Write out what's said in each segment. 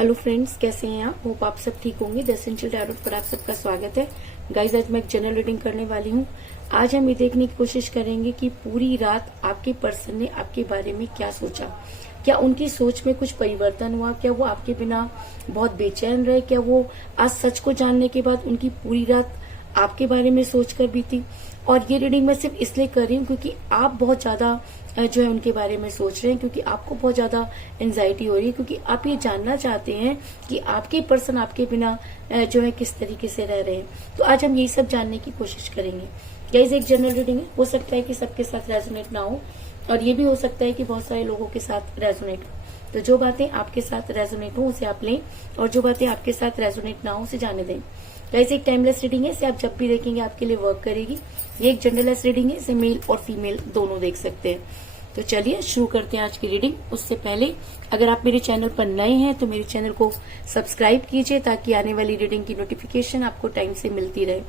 Hello friends, कैसे हैं आप? होप आप सब ठीक होंगे। द एसेंशियल टैरोट पर आप सबका स्वागत है। गाइज, आज मैं एक जनरल रीडिंग करने वाली हूँ। आज हम ये देखने की कोशिश करेंगे कि पूरी रात आपके पर्सन ने आपके बारे में क्या सोचा। क्या उनकी सोच में कुछ परिवर्तन हुआ? क्या वो आपके बिना बहुत बेचैन रहे? क्या वो आज सच को जानने के बाद उनकी पूरी रात आपके बारे में सोचकर बीती? और ये रीडिंग मैं सिर्फ इसलिए कर रही हूँ क्योंकि आप बहुत ज्यादा जो है उनके बारे में सोच रहे हैं, क्योंकि आपको बहुत ज्यादा एंजाइटी हो रही है, क्योंकि आप ये जानना चाहते हैं कि आपके पर्सन आपके बिना जो है किस तरीके से रह रहे हैं। तो आज हम यही सब जानने की कोशिश करेंगे। गाइस, एक जनरल रीडिंग है, हो सकता है कि सबके साथ रेजोनेट ना हो, और ये भी हो सकता है कि बहुत सारे लोगों के साथ रेजोनेट हो। तो जो बातें आपके साथ रेजोनेट हो उसे आप लें, और जो बातें आपके साथ रेजोनेट ना हो उसे जाने दें। गाइस, एक टाइमलेस रीडिंग है, इसे आप जब भी देखेंगे आपके लिए वर्क करेगी। ये एक जनरलेस रीडिंग है, इसे मेल और फीमेल दोनों देख सकते हैं। तो चलिए शुरू करते हैं आज की रीडिंग। उससे पहले अगर आप मेरे चैनल पर नए हैं तो मेरे चैनल को सब्सक्राइब कीजिए, ताकि आने वाली रीडिंग की नोटिफिकेशन आपको टाइम से मिलती रहे।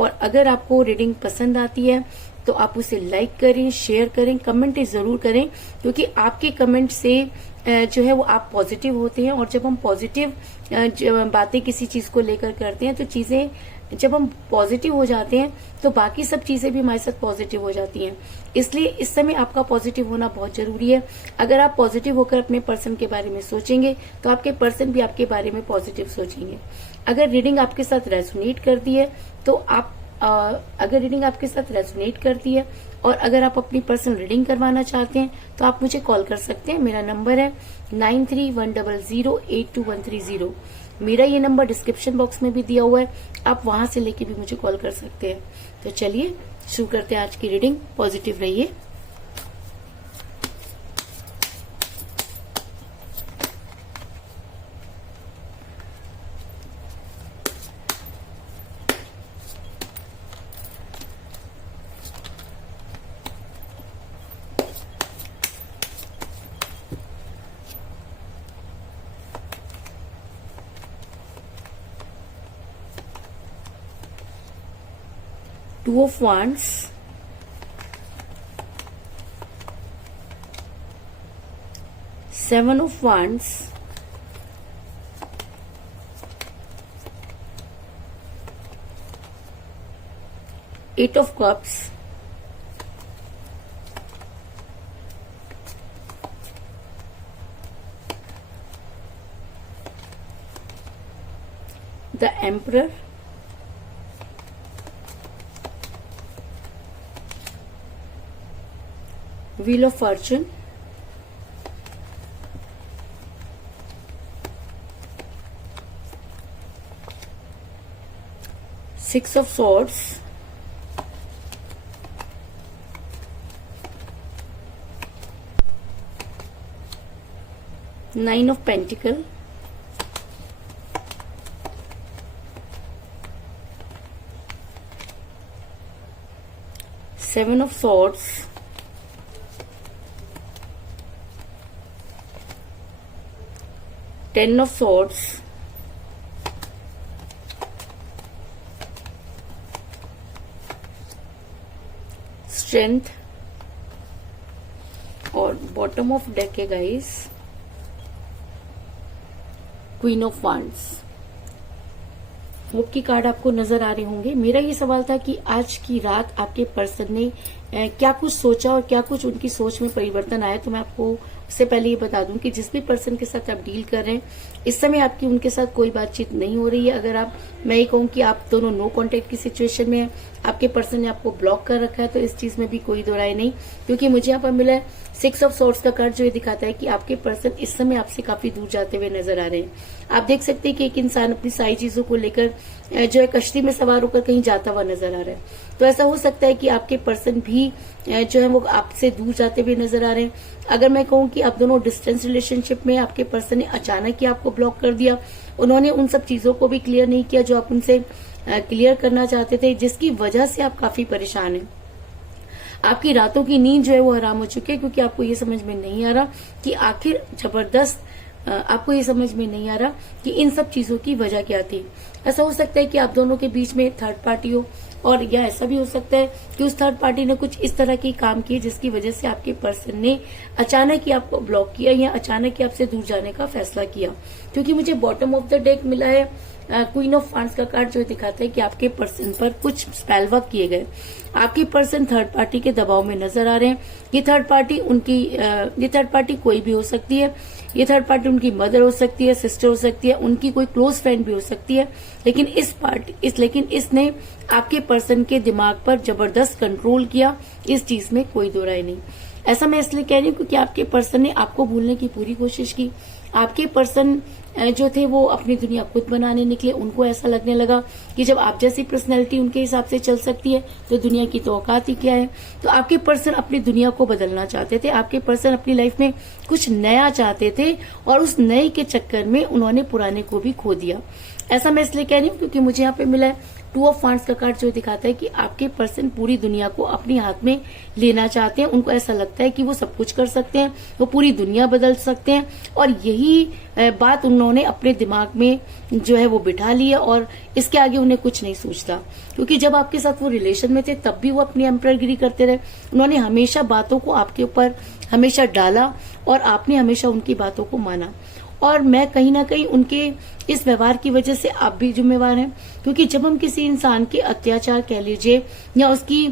और अगर आपको रीडिंग पसंद आती है तो आप उसे लाइक करें, शेयर करें, कमेंट जरूर करें, क्योंकि आपके कमेंट से जो है वो आप पॉजिटिव होते हैं। और जब हम पॉजिटिव बातें किसी चीज को लेकर करते हैं तो चीजें, जब हम पॉजिटिव हो जाते हैं तो बाकी सब चीजें भी हमारे साथ पॉजिटिव हो जाती हैं। इसलिए इस समय आपका पॉजिटिव होना बहुत जरूरी है। अगर आप पॉजिटिव होकर अपने पर्सन के बारे में सोचेंगे तो आपके पर्सन भी आपके बारे में पॉजिटिव सोचेंगे। अगर रीडिंग आपके साथ रेजोनेट करती है तो आप अगर रीडिंग आपके साथ रेजोनेट करती है और अगर आप अपनी पर्सनल रीडिंग करवाना चाहते हैं तो आप मुझे कॉल कर सकते हैं। मेरा नंबर है 9310082130। मेरा ये नंबर डिस्क्रिप्शन बॉक्स में भी दिया हुआ है, आप वहां से लेके भी मुझे कॉल कर सकते हैं। तो चलिए शुरू करते हैं आज की रीडिंग। पॉजिटिव रहिए। Two of Wands, Seven of Wands, Eight of Cups, the Emperor, Wheel of Fortune, Six of Swords, Nine of Pentacles, Seven of Swords, Ten of Swords, Strength, और बॉटम ऑफ डेक है guys queen of wands. Hope की card आपको नजर आ रहे होंगे। मेरा ये सवाल था कि आज की रात आपके पर्सन ने क्या कुछ सोचा और क्या कुछ उनकी सोच में परिवर्तन आया। तो मैं आपको उससे पहले ये बता दूं कि जिस भी पर्सन के साथ आप डील कर रहे हैं इस समय आपकी उनके साथ कोई बातचीत नहीं हो रही है। अगर मैं ये कहूँ कि आप दोनों नो कांटेक्ट की सिचुएशन में है, आपके पर्सन ने आपको ब्लॉक कर रखा है, तो इस चीज में भी कोई दो राय नहीं, क्योंकि मुझे यहाँ पर मिला है सिक्स ऑफ सोर्ड्स का कार्ड, जो ये दिखाता है कि आपके पर्सन इस समय आपसे काफी दूर जाते हुए नजर आ रहे हैं। आप देख सकते हैं कि एक इंसान अपनी सारी चीजों को लेकर जो है कश्ती में सवार होकर कहीं जाता हुआ नजर आ रहा है। तो ऐसा हो सकता है कि आपके पर्सन भी जो है वो आपसे दूर जाते हुए नजर आ रहे हैं। अगर मैं कहूँ कि आप दोनों डिस्टेंस रिलेशनशिप में, आपके पर्सन ने अचानक ही आपको ब्लॉक कर दिया, उन्होंने उन सब चीजों को भी क्लियर नहीं किया जो आप उनसे क्लियर करना चाहते थे, जिसकी वजह से आप काफी परेशान हैं। आपकी रातों की नींद जो है वो हराम हो चुकी है, क्योंकि आपको ये समझ में नहीं आ रहा कि आखिर जबरदस्त आपको ये समझ में नहीं आ रहा कि इन सब चीजों की वजह क्या थी। ऐसा हो सकता है कि आप दोनों के बीच में थर्ड पार्टी हो, और या ऐसा भी हो सकता है कि उस थर्ड पार्टी ने कुछ इस तरह की काम किए जिसकी वजह से आपके पर्सन ने अचानक ही आपको ब्लॉक किया या अचानक ही आपसे दूर जाने का फैसला किया। क्योंकि मुझे बॉटम ऑफ द डेक मिला है क्वीन ऑफ वांड्स का कार्ड, जो दिखाता है कि आपके पर्सन पर कुछ स्पेल वर्क किए गए। आपके पर्सन थर्ड पार्टी के दबाव में नजर आ रहे हैं। ये थर्ड पार्टी कोई भी हो सकती है। ये थर्ड पार्टी उनकी मदर हो सकती है, सिस्टर हो सकती है, उनकी कोई क्लोज फ्रेंड भी हो सकती है। लेकिन इसने आपके पर्सन के दिमाग पर जबरदस्त कंट्रोल किया, इस चीज में कोई दो राय नहीं। ऐसा मैं इसलिए कह रही हूँ क्योंकि आपके पर्सन ने आपको भूलने की पूरी कोशिश की। आपके पर्सन जो थे वो अपनी दुनिया खुद बनाने निकले। उनको ऐसा लगने लगा कि जब आप जैसी पर्सनैलिटी उनके हिसाब से चल सकती है तो दुनिया की तो औकात ही क्या है। तो आपके पर्सन अपनी दुनिया को बदलना चाहते थे। आपके पर्सन अपनी लाइफ में कुछ नया चाहते थे और उस नए के चक्कर में उन्होंने पुराने को भी खो दिया। ऐसा मैं इसलिए कह रही हूँ क्योंकि मुझे यहाँ पे मिला है टू ऑफ वांड्स का कार्ड, जो दिखाता है कि आपके पर्सन पूरी दुनिया को अपने हाथ में लेना चाहते हैं। उनको ऐसा लगता है कि वो सब कुछ कर सकते हैं, वो पूरी दुनिया बदल सकते हैं, और यही बात उन्होंने अपने दिमाग में जो है वो बिठा ली है और इसके आगे उन्हें कुछ नहीं सोचता। क्योंकि जब आपके साथ वो रिलेशन में थे तब भी वो अपनी एम्परगिरी करते रहे। उन्होंने हमेशा बातों को आपके ऊपर हमेशा डाला और आपने हमेशा उनकी बातों को माना। और मैं कहीं ना कहीं उनके इस व्यवहार की वजह से आप भी जिम्मेवार हैं। क्योंकि जब हम किसी इंसान के अत्याचार कह लीजिए या उसकी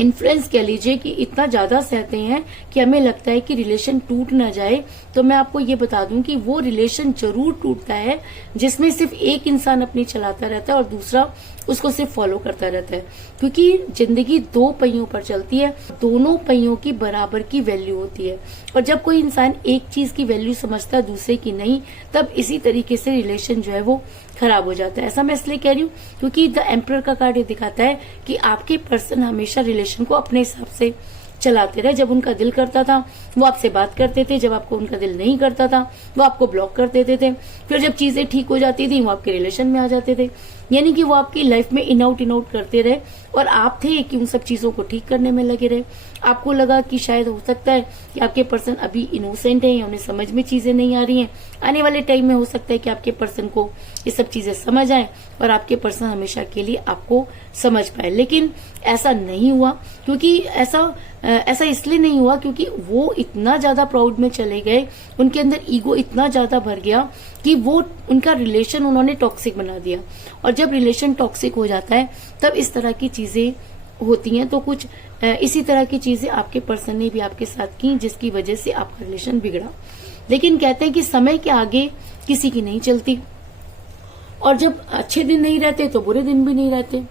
इन्फ्लुएंस कह लीजिए कि इतना ज्यादा सहते हैं कि हमें लगता है कि रिलेशन टूट ना जाए, तो मैं आपको ये बता दूं कि वो रिलेशन जरूर टूटता है जिसमें सिर्फ एक इंसान अपनी चलाता रहता है और दूसरा उसको सिर्फ फॉलो करता रहता है। क्योंकि जिंदगी दो पहियों पर चलती है, दोनों पहियों की बराबर की वैल्यू होती है। और जब कोई इंसान एक चीज की वैल्यू समझता है दूसरे की नहीं, तब इसी तरीके से रिलेशन जो है वो खराब हो जाता है। ऐसा मैं इसलिए कह रही हूँ क्योंकि द एम्परर का कार्ड ये दिखाता है कि आपके पर्सन हमेशा रिलेशन को अपने हिसाब से चलाते रहे। जब उनका दिल करता था वो आपसे बात करते थे, जब आपको उनका दिल नहीं करता था वो आपको ब्लॉक कर देते थे। फिर जब चीजें ठीक हो जाती थी वो आपके रिलेशन में आ जाते थे। यानी कि वो आपकी लाइफ में इन आउट करते रहे और आप थे कि उन सब चीजों को ठीक करने में लगे रहे। आपको लगा कि शायद हो सकता है कि आपके पर्सन अभी इनोसेंट है या उन्हें समझ में चीजें नहीं आ रही हैं। आने वाले टाइम में हो सकता है कि आपके पर्सन को ये सब चीजें समझ आए और आपके पर्सन हमेशा के लिए आपको समझ पाए। लेकिन ऐसा नहीं हुआ। क्योंकि ऐसा इसलिए नहीं हुआ क्योंकि वो इतना ज्यादा प्राउड में चले गए, उनके अंदर ईगो इतना ज्यादा भर गया कि वो उनका रिलेशन उन्होंने टॉक्सिक बना दिया। और जब रिलेशन टॉक्सिक हो जाता है तब इस तरह की चीजें होती हैं। तो कुछ इसी तरह की चीजें आपके पर्सन ने भी आपके साथ की जिसकी वजह से आपका रिलेशन बिगड़ा। लेकिन कहते हैं कि समय के आगे किसी की नहीं चलती, और जब अच्छे दिन नहीं रहते तो बुरे दिन भी नहीं रहते।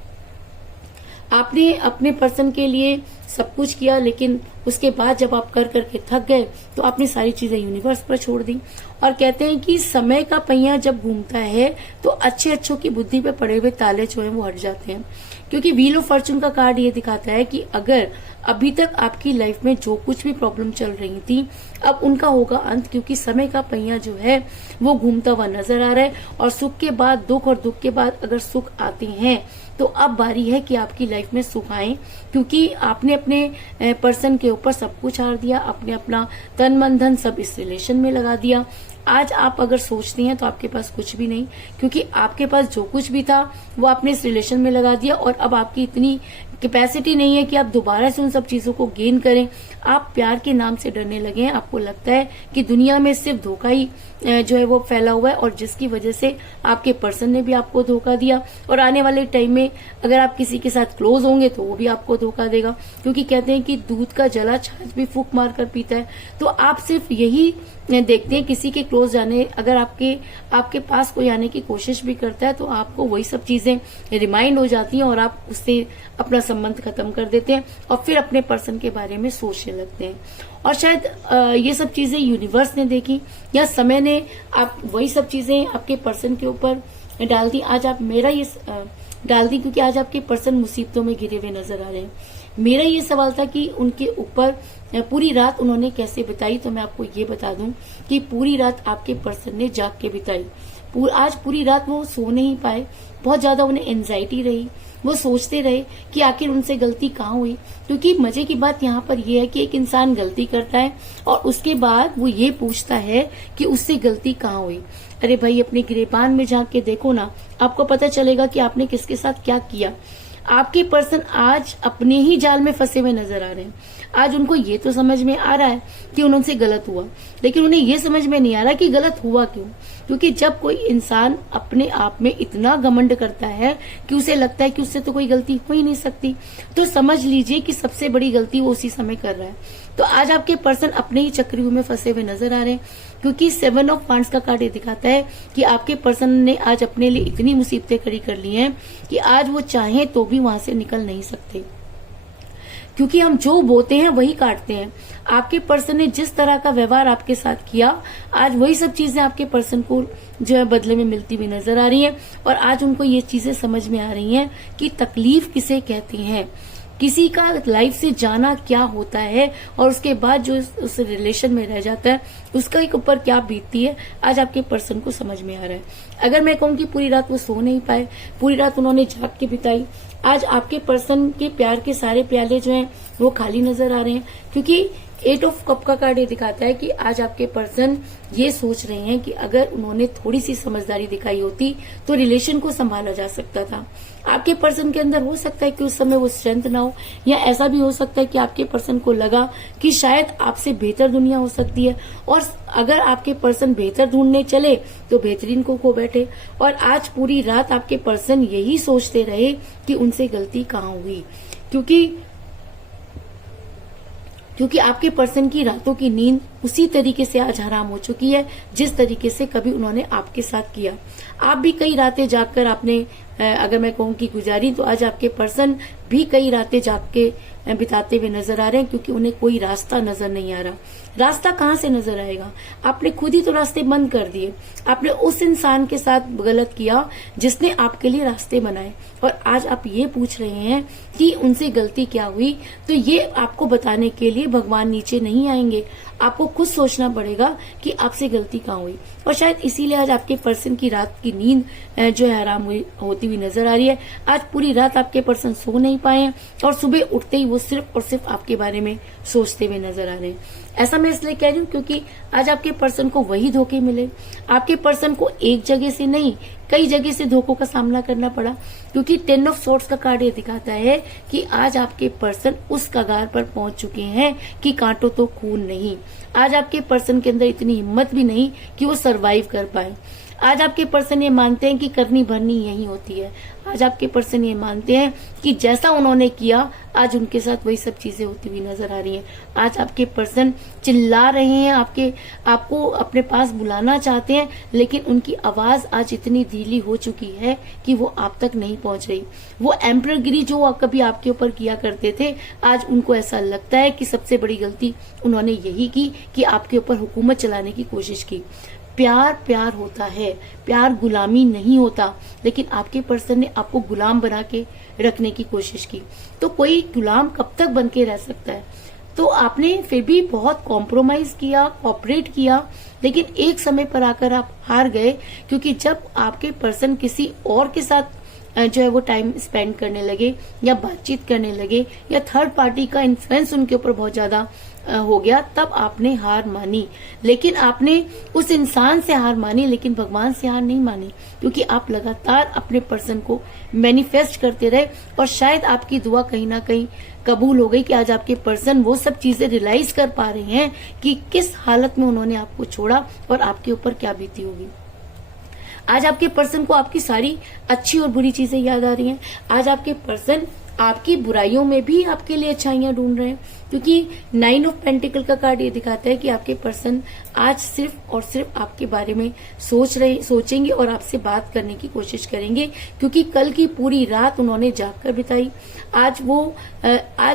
आपने अपने पर्सन के लिए सब कुछ किया, लेकिन उसके बाद जब आप कर करके थक गए तो आपने सारी चीजें यूनिवर्स पर छोड़ दी। और कहते हैं कि समय का पहिया जब घूमता है तो अच्छों की बुद्धि पे पड़े हुए ताले जो है वो हट जाते हैं। क्योंकि व्हील ऑफ फॉर्चून का कार्ड ये दिखाता है कि अगर अभी तक आपकी लाइफ में जो कुछ भी प्रॉब्लम चल रही थी अब उनका होगा अंत। क्योंकि समय का पहिया जो है वो घूमता हुआ नजर आ रहा है और सुख के बाद दुख और दुख के बाद अगर सुख आते हैं तो अब बारी है कि आपकी लाइफ में सुख आए। क्योंकि आपने अपने पर्सन के ऊपर सब कुछ हार दिया, आपने अपना तन मन धन सब इस रिलेशन में लगा दिया। आज आप अगर सोचती हैं तो आपके पास कुछ भी नहीं, क्योंकि आपके पास जो कुछ भी था वो आपने इस रिलेशन में लगा दिया और अब आपकी इतनी कैपेसिटी नहीं है कि आप दोबारा से उन सब चीजों को गेन करें। आप प्यार के नाम से डरने लगे हैं। आपको लगता है कि दुनिया में सिर्फ धोखा ही जो है वो फैला हुआ है और जिसकी वजह से आपके पर्सन ने भी आपको धोखा दिया। और आने वाले टाइम में अगर आप किसी के साथ क्लोज होंगे तो वो भी आपको धोखा देगा। क्योंकि कहते हैं कि दूध का जला छाछ भी फूंक मार कर पीता है। तो आप सिर्फ यही देखते हैं किसी के क्लोज जाने, अगर आपके पास कोई आने की कोशिश भी करता है तो आपको वही सब चीजें रिमाइंड हो जाती हैं और आप उससे अपना संबंध खत्म कर देते हैं और फिर अपने पर्सन के बारे में सोचने लगते हैं। और शायद ये सब चीजें यूनिवर्स ने देखी या समय ने आप वही सब चीजें आपके पर्सन के ऊपर डाल दी। आज आप मेरा ये डाल दी क्योंकि आज आपके पर्सन मुसीबतों में घिरे हुए नजर आ रहे हैं। मेरा ये सवाल था कि उनके ऊपर पूरी रात उन्होंने कैसे बिताई, तो मैं आपको ये बता दूं कि पूरी रात आपके पर्सन ने जाग के बिताई। आज पूरी रात वो सो नहीं पाए, बहुत ज्यादा उन्हें एंजाइटी रही। वो सोचते रहे कि आखिर उनसे गलती कहाँ हुई। क्योंकि मजे की बात यहाँ पर यह है कि एक इंसान गलती करता है और उसके बाद वो ये पूछता है कि उससे गलती कहाँ हुई। अरे भाई, अपने गिरेबान में झांक के देखो ना, आपको पता चलेगा कि आपने किसके साथ क्या किया। आपके पर्सन आज अपने ही जाल में फंसे हुए नजर आ रहे हैं। आज उनको ये तो समझ में आ रहा है कि उनसे गलत हुआ, लेकिन उन्हें ये समझ में नहीं आ रहा कि गलत हुआ क्यों। क्योंकि जब कोई इंसान अपने आप में इतना घमंड करता है कि उसे लगता है कि उससे तो कोई गलती हो ही नहीं सकती, तो समझ लीजिए कि सबसे बड़ी गलती वो उसी समय कर रहा है। तो आज आपके पर्सन अपने ही चक्रव्यूह में फंसे हुए नजर आ रहे हैं, क्योंकि 7 ऑफ वांड्स का कार्ड ये दिखाता है कि आपके पर्सन ने आज अपने लिए इतनी मुसीबतें खड़ी कर ली हैं कि आज वो चाहें तो भी वहां से निकल नहीं सकते, क्योंकि हम जो बोते हैं वही काटते हैं। आपके पर्सन ने जिस तरह का व्यवहार आपके साथ किया, आज वही सब चीजें आपके पर्सन को जो है बदले में मिलती हुई नजर आ रही हैं। और आज उनको ये चीजें समझ में आ रही हैं कि तकलीफ किसे कहते हैं, किसी का लाइफ से जाना क्या होता है, और उसके बाद जो उस रिलेशन में रह जाता है उसका एक ऊपर क्या बीतती है, आज आपके पर्सन को समझ में आ रहा है। अगर मैं कहूँ कि पूरी रात वो सो नहीं पाए, पूरी रात उन्होंने जाग के बिताई, आज आपके पर्सन के प्यार के सारे प्याले जो हैं वो खाली नजर आ रहे हैं। क्योंकि 8 ऑफ कप का कार्ड ये दिखाता है कि आज आपके पर्सन ये सोच रहे हैं कि अगर उन्होंने थोड़ी सी समझदारी दिखाई होती तो रिलेशन को संभाला जा सकता था। आपके पर्सन के अंदर हो सकता है कि उस समय वो स्ट्रेंथ ना हो, या ऐसा भी हो सकता है कि आपके पर्सन को लगा कि शायद आपसे बेहतर दुनिया हो सकती है, और अगर आपके पर्सन बेहतर ढूंढने चले तो बेहतरीन को खो बैठे। और आज पूरी रात आपके पर्सन यही सोचते रहे कि उनसे गलती कहाँ हुई, क्योंकि आपके पर्सन की रातों की नींद उसी तरीके से आज हराम हो चुकी है जिस तरीके से कभी उन्होंने आपके साथ किया। आप भी कई रातें जागकर आपने अगर मैं कहूँ कि गुजारी, तो आज आपके पर्सन भी कई रातें जाग के बिताते हुए नजर आ रहे हैं, क्योंकि उन्हें कोई रास्ता नजर नहीं आ रहा। रास्ता कहाँ से नजर आएगा? आपने खुद ही तो रास्ते बंद कर दिए। आपने उस इंसान के साथ गलत किया जिसने आपके लिए रास्ते बनाए, और आज आप ये पूछ रहे हैं कि उनसे गलती क्या हुई। तो ये आपको बताने के लिए भगवान नीचे नहीं आएंगे, आपको खुद सोचना पड़ेगा कि आपसे गलती कहाँ हुई। और शायद इसीलिए आज आपके पर्सन की रात की नींद जो है हराम होती हुई नजर आ रही है। आज पूरी रात आपके पर्सन सो नहीं पाए हैं, और सुबह उठते ही वो सिर्फ और सिर्फ आपके बारे में सोचते हुए नजर आ रहे हैं। ऐसा मैं इसलिए कह रही हूँ क्योंकि आज आपके पर्सन को वही धोखे मिले। आपके पर्सन को एक जगह से नहीं, कई जगह से धोखों का सामना करना पड़ा, क्योंकि 10 ऑफ सोर्ड्स का कार्ड ये दिखाता है कि आज आपके पर्सन उस कगार पर पहुंच चुके हैं कि कांटो तो खून नहीं। आज आपके पर्सन के अंदर इतनी हिम्मत भी नहीं कि वो सरवाइव कर पाए। आज आपके पर्सन ये मानते हैं कि करनी भरनी यही होती है। आज आपके पर्सन ये मानते हैं कि जैसा उन्होंने किया आज उनके साथ वही सब चीजें होती हुई नजर आ रही हैं। आज आपके पर्सन चिल्ला रहे हैं, आपको अपने पास बुलाना चाहते हैं, लेकिन उनकी आवाज आज इतनी धीली हो चुकी है कि वो आप तक नहीं पहुंच रही। वो एम्परगिरी जो कभी आपके ऊपर किया करते थे, आज उनको ऐसा लगता है कि सबसे बड़ी गलती उन्होंने यही की कि आपके ऊपर हुकूमत चलाने की कोशिश की। प्यार प्यार होता है, प्यार गुलामी नहीं होता, लेकिन आपके पर्सन ने आपको गुलाम बना के रखने की कोशिश की। तो कोई गुलाम कब तक बन के रह सकता है? तो आपने फिर भी बहुत कॉम्प्रोमाइज किया, कोऑपरेट किया, लेकिन एक समय पर आकर आप हार गए, क्योंकि जब आपके पर्सन किसी और के साथ जो है वो टाइम स्पेंड करने लगे या बातचीत करने लगे, या थर्ड पार्टी का इन्फ्लुएंस उनके ऊपर बहुत ज्यादा हो गया, तब आपने हार मानी। लेकिन आपने उस इंसान से हार मानी, लेकिन भगवान से हार नहीं मानी, क्योंकि आप लगातार अपने पर्सन को मैनिफेस्ट करते रहे, और शायद आपकी दुआ कहीं ना कहीं कबूल हो गई कि आज आपके पर्सन वो सब चीजें रियलाइज कर पा रहे हैं कि किस हालत में उन्होंने आपको छोड़ा और आपके ऊपर क्या बीती होगी। आज आपके पर्सन को आपकी सारी अच्छी और बुरी चीजें याद आ रही हैं। आज आपके पर्सन आपकी बुराइयों में भी आपके लिए अच्छाइयां ढूंढ रहे हैं, क्योंकि 9 ऑफ पेंटिकल का कार्ड ये दिखाता है कि आपके पर्सन आज सिर्फ और सिर्फ आपके बारे में सोचेंगे और आपसे बात करने की कोशिश करेंगे, क्योंकि कल की पूरी रात उन्होंने जागकर बिताई। आज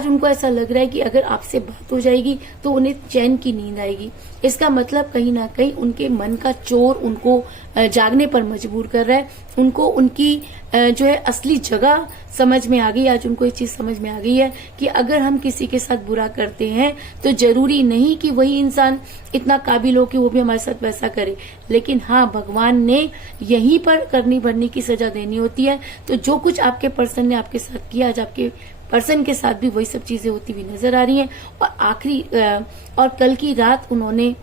उनको ऐसा लग रहा है कि अगर आपसे बात हो जाएगी तो उन्हें चैन की नींद आएगी। इसका मतलब कहीं ना कहीं उनके मन का चोर उनको जागने पर मजबूर कर रहा है। उनको उनकी जो है असली जगह समझ में आ गई। आज उनको ये चीज समझ में आ गई है कि अगर हम किसी के साथ बुरा करते हैं तो जरूरी नहीं कि वही इंसान इतना काबिल हो कि वो भी हमारे साथ वैसा करे, लेकिन हाँ, भगवान ने यहीं पर करनी भरनी की सजा देनी होती है। तो जो कुछ आपके पर्सन ने आपके साथ किया, आज आपके पर्सन के साथ भी वही सब चीजें होती हुई नजर आ रही हैं। और कल की रात उन्होंने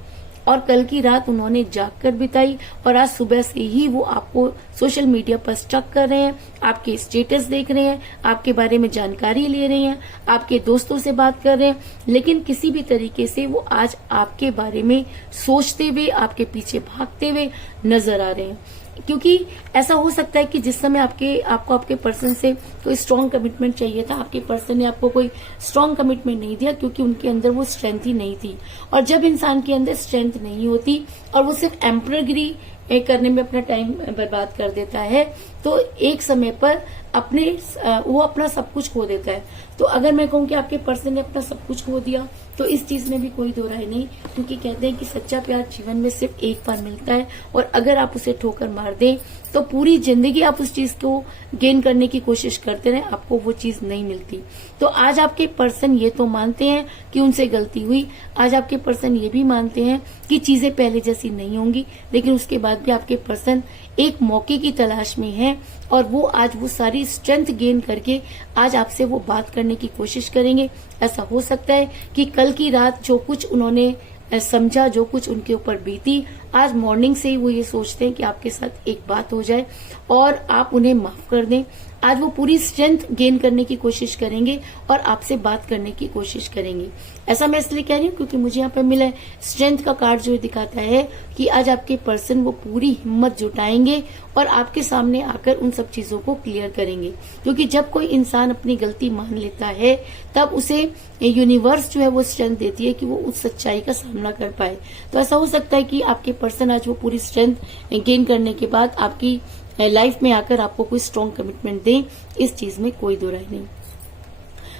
और कल की रात उन्होंने जाग कर बिताई और आज सुबह से ही वो आपको सोशल मीडिया पर स्टॉक कर रहे हैं, आपके स्टेटस देख रहे हैं, आपके बारे में जानकारी ले रहे हैं, आपके दोस्तों से बात कर रहे हैं, लेकिन किसी भी तरीके से वो आज आपके बारे में सोचते हुए, आपके पीछे भागते हुए नजर आ रहे हैं। क्योंकि ऐसा हो सकता है कि जिस समय आपको आपके पर्सन से कोई स्ट्रॉन्ग कमिटमेंट चाहिए था, आपके पर्सन ने आपको कोई स्ट्रॉन्ग कमिटमेंट नहीं दिया क्योंकि उनके अंदर वो स्ट्रेंथ ही नहीं थी। और जब इंसान के अंदर स्ट्रेंथ नहीं होती और वो सिर्फ एम्परगिरी करने में अपना टाइम बर्बाद कर देता है, तो एक समय पर वो अपना सब कुछ खो देता है। तो अगर मैं कहूँ कि आपके पर्सन ने अपना सब कुछ खो दिया, तो इस चीज में भी कोई दो राय नहीं, क्योंकि कहते हैं कि सच्चा प्यार जीवन में सिर्फ एक बार मिलता है और अगर आप उसे ठोकर मार दें तो पूरी जिंदगी आप उस चीज को गेन करने की कोशिश करते रहे, आपको वो चीज नहीं मिलती। तो आज आपके पर्सन ये तो मानते हैं कि उनसे गलती हुई, आज आपके पर्सन ये भी मानते हैं कि चीजें पहले जैसी नहीं होंगी, लेकिन उसके बाद भी आपके पर्सन एक मौके की तलाश में है और वो आज वो सारी स्ट्रेंथ गेन करके आज आपसे वो बात करने की कोशिश करेंगे। ऐसा हो सकता है कि कल की रात जो कुछ उन्होंने समझा, जो कुछ उनके ऊपर बीती, आज मॉर्निंग से ही वो ये सोचते हैं कि आपके साथ एक बात हो जाए और आप उन्हें माफ कर दें। आज वो पूरी स्ट्रेंथ गेन करने की कोशिश करेंगे और आपसे बात करने की कोशिश करेंगे। ऐसा मैं इसलिए कह रही हूँ क्योंकि मुझे यहाँ पे मिला है स्ट्रेंथ का कार्ड जो दिखाता है कि आज आपके पर्सन वो पूरी हिम्मत जुटाएंगे और आपके सामने आकर उन सब चीजों को क्लियर करेंगे। क्योंकि जब कोई इंसान अपनी गलती मान लेता है तब उसे यूनिवर्स जो है वो स्ट्रेंथ देती है कि वो उस सच्चाई का सामना कर पाए। तो ऐसा हो सकता है कि आपके पर्सन आज वो पूरी स्ट्रेंथ गेन करने के बाद आपकी लाइफ में आकर आपको कोई स्ट्रॉन्ग कमिटमेंट दें, इस चीज में कोई दो राय नहीं।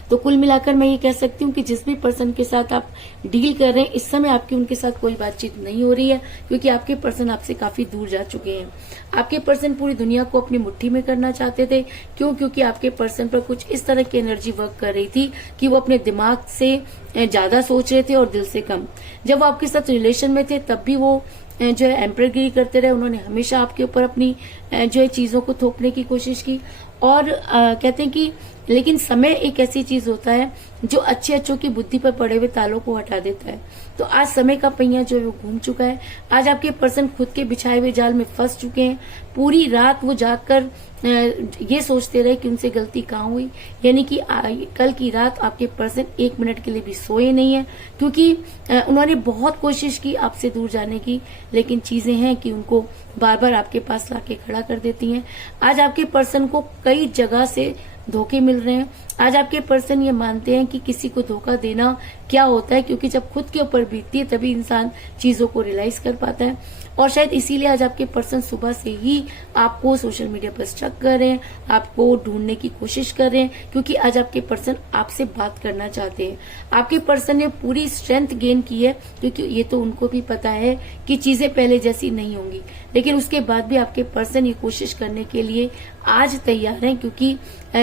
तो कुल मिलाकर मैं ये कह सकती हूँ कि जिस भी पर्सन के साथ आप डील कर रहे हैं, इस समय आपकी उनके साथ कोई बातचीत नहीं हो रही है, क्योंकि आपके पर्सन आपसे काफी दूर जा चुके हैं। आपके पर्सन पूरी दुनिया को अपनी मुट्ठी में करना चाहते थे। क्यों? क्योंकि आपके पर्सन पर कुछ इस तरह की एनर्जी वर्क कर रही थी कि वो अपने दिमाग से ज्यादा सोच रहे थे और दिल से कम। जब वो आपके साथ रिलेशन में थे तब भी वो जो है एम्परगिरी करते रहे, उन्होंने हमेशा आपके ऊपर अपनी जो है चीजों को थोपने की कोशिश की। और कहते हैं कि लेकिन समय एक ऐसी चीज होता है जो अच्छों की बुद्धि पर पड़े हुए तालों को हटा देता है। तो आज समय का पहिया जो है वो घूम चुका है। आज आपके पर्सन खुद के बिछाए हुए जाल में फंस चुके हैं। पूरी रात वो जागकर ये सोचते रहे कि उनसे गलती कहाँ हुई, यानी कि कल की रात आपके पर्सन 1 मिनट के लिए भी सोए नहीं है, क्योंकि उन्होंने बहुत कोशिश की आपसे दूर जाने की, लेकिन चीजें हैं कि उनको बार बार आपके पास लाके खड़ा कर देती हैं। आज आपके पर्सन को कई जगह से धोखे मिल रहे हैं। आज आपके पर्सन ये मानते हैं कि किसी को धोखा देना क्या होता है, क्योंकि जब खुद के ऊपर बीतती है तभी इंसान चीजों को रियलाइज कर पाता है। और शायद इसीलिए आज आपके पर्सन सुबह से ही आपको सोशल मीडिया पर स्टक कर रहे हैं, आपको ढूंढने की कोशिश कर रहे हैं, क्योंकि आज आपके पर्सन आपसे बात करना चाहते हैं। आपके पर्सन ने पूरी स्ट्रेंथ गेन की है, क्योंकि ये तो उनको भी पता है कि चीजें पहले जैसी नहीं होंगी, लेकिन उसके बाद भी आपके पर्सन ये कोशिश करने के लिए आज तैयार हैं। क्योंकि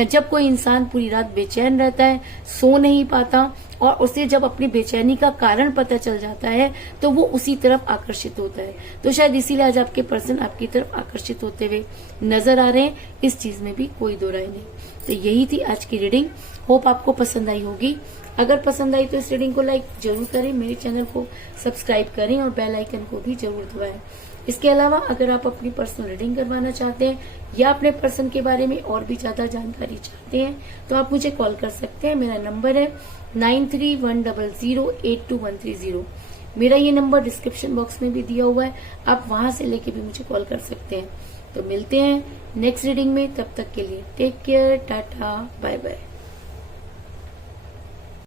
जब कोई इंसान पूरी रात बेचैन रहता है, सो नहीं पाता, और उसे जब अपनी बेचैनी का कारण पता चल जाता है तो वो उसी तरफ आकर्षित होता है। तो शायद इसीलिए आज आपके पर्सन आपकी तरफ आकर्षित होते हुए नजर आ रहे हैं। इस चीज में भी कोई दो राय नहीं। तो यही थी आज की रीडिंग। होप आपको पसंद आई होगी। अगर पसंद आई तो इस रीडिंग को लाइक जरूर करें, मेरे चैनल को सब्सक्राइब करें और बेल आइकन को भी जरूर दबाएं। इसके अलावा अगर आप अपनी पर्सनल रीडिंग करवाना चाहते हैं या अपने पर्सन के बारे में और भी ज्यादा जानकारी चाहते हैं तो आप मुझे कॉल कर सकते हैं। मेरा नंबर है 9310082130। मेरा ये नंबर डिस्क्रिप्शन बॉक्स में भी दिया हुआ है, आप वहां से लेके भी मुझे कॉल कर सकते हैं। तो मिलते हैं नेक्स्ट रीडिंग में, तब तक के लिए take care, tata, bye bye.